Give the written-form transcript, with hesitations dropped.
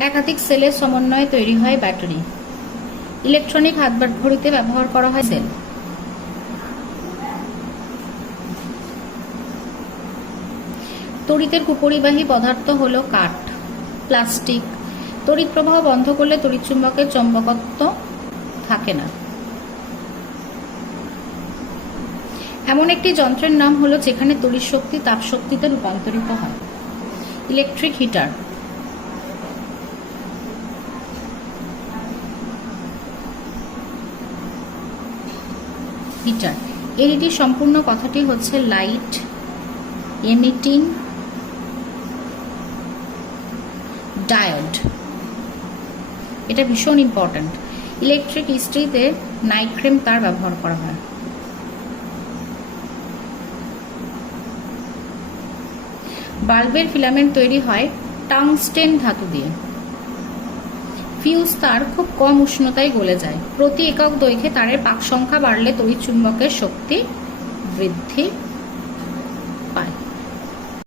একাধিক সেলের সমন্বয়ে তৈরি হয় ব্যাটারি। ইলেকট্রনিক হাতঘড়িতে ব্যবহার করা হয় সেল। তড়িতের কুপরিবাহী পদার্থ হলো কাঠ, প্লাস্টিক। তড়িৎ প্রবাহ বন্ধ করলে তড়িৎচুম্বকের চৌম্বকত্ব থাকে না। এমন একটি যন্ত্রের নাম হলো যেখানে তড়িৎ শক্তি তাপ শক্তিতে রূপান্তরিত হয়। Electric heater. হিটার এলইডি সম্পূর্ণ কথাটি হচ্ছে লাইট এমিটিং ডায়োড। এটা ভীষণ ইম্পর্ট্যান্ট। ইলেকট্রিক ইস্ত্রিতে নাইক্রোম তার ব্যবহার করা হয়। বাল্বের ফিলামেন্ট তৈরি হয় টাংস্টেন ধাতু দিয়ে। ফিউজ তার খুব কম উষ্ণতায় গলে যায়। প্রতি একক দৈর্ঘ্যে তারের পাক সংখ্যা বাড়লে তড়িৎ চুম্বকের শক্তি বৃদ্ধি পায়।